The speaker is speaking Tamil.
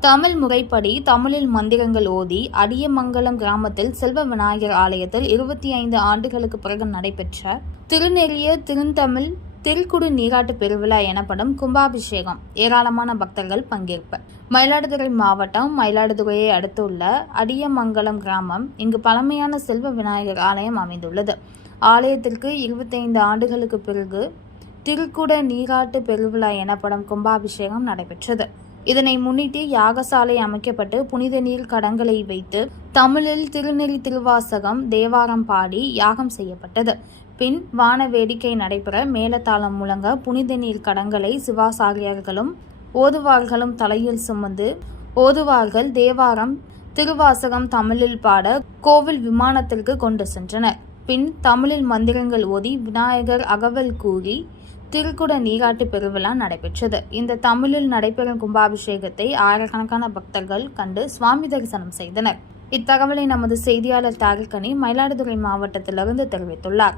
தமிழ் முறைப்படி தமிழில் மந்திரங்கள் ஓதி அடியமங்கலம் கிராமத்தில் செல்வ விநாயகர் ஆலயத்தில் இருபத்தி ஐந்து ஆண்டுகளுக்கு பிறகு நடைபெற்ற திருநெறிய திருந்தமிழ் திருக்குடு நீராட்டு பெருவிழா எனப்படும் கும்பாபிஷேகம் ஏராளமான பக்தர்கள் பங்கேற்பர் மயிலாடுதுறை மாவட்டம் மயிலாடுதுறையை அடுத்துள்ள அடியமங்கலம் கிராமம் இங்கு பழமையான செல்வ விநாயகர் ஆலயம் அமைந்துள்ளது. ஆலயத்திற்கு இருபத்தைந்து ஆண்டுகளுக்கு பிறகு திருக்குட நீராட்டு பெருவிழா எனப்படும் கும்பாபிஷேகம் நடைபெற்றது. இதனை முன்னிட்டு யாகசாலை அமைக்கப்பட்டு புனித நீர் கடங்களை வைத்து தமிழில் திருநெறி திருவாசகம் தேவாரம் பாடி யாகம் செய்யப்பட்டது. பின் வான வேடிக்கை நடைபெற மேலத்தாளம் முழங்க புனித நீர் கடங்களை சிவாசாரியார்களும் ஓதுவார்களும் தலையில் சுமந்து ஓதுவார்கள் தேவாரம் திருவாசகம் தமிழில் பாட கோவில் விமானத்திற்கு கொண்டு சென்றனர். பின் தமிழில் மந்திரங்கள் ஓதி விநாயகர் அகவல் கூறி திருக்குட நீராட்டு பெருவிழா நடைபெற்றது. இந்த தமிழில் நடைபெறும் கும்பாபிஷேகத்தை ஆயிரக்கணக்கான பக்தர்கள் கண்டு சுவாமி தரிசனம் செய்தனர். இத்தகவலை நமது செய்தியாளர் தாரிகனி மயிலாடுதுறை மாவட்டத்திலிருந்து தெரிவித்துள்ளார்.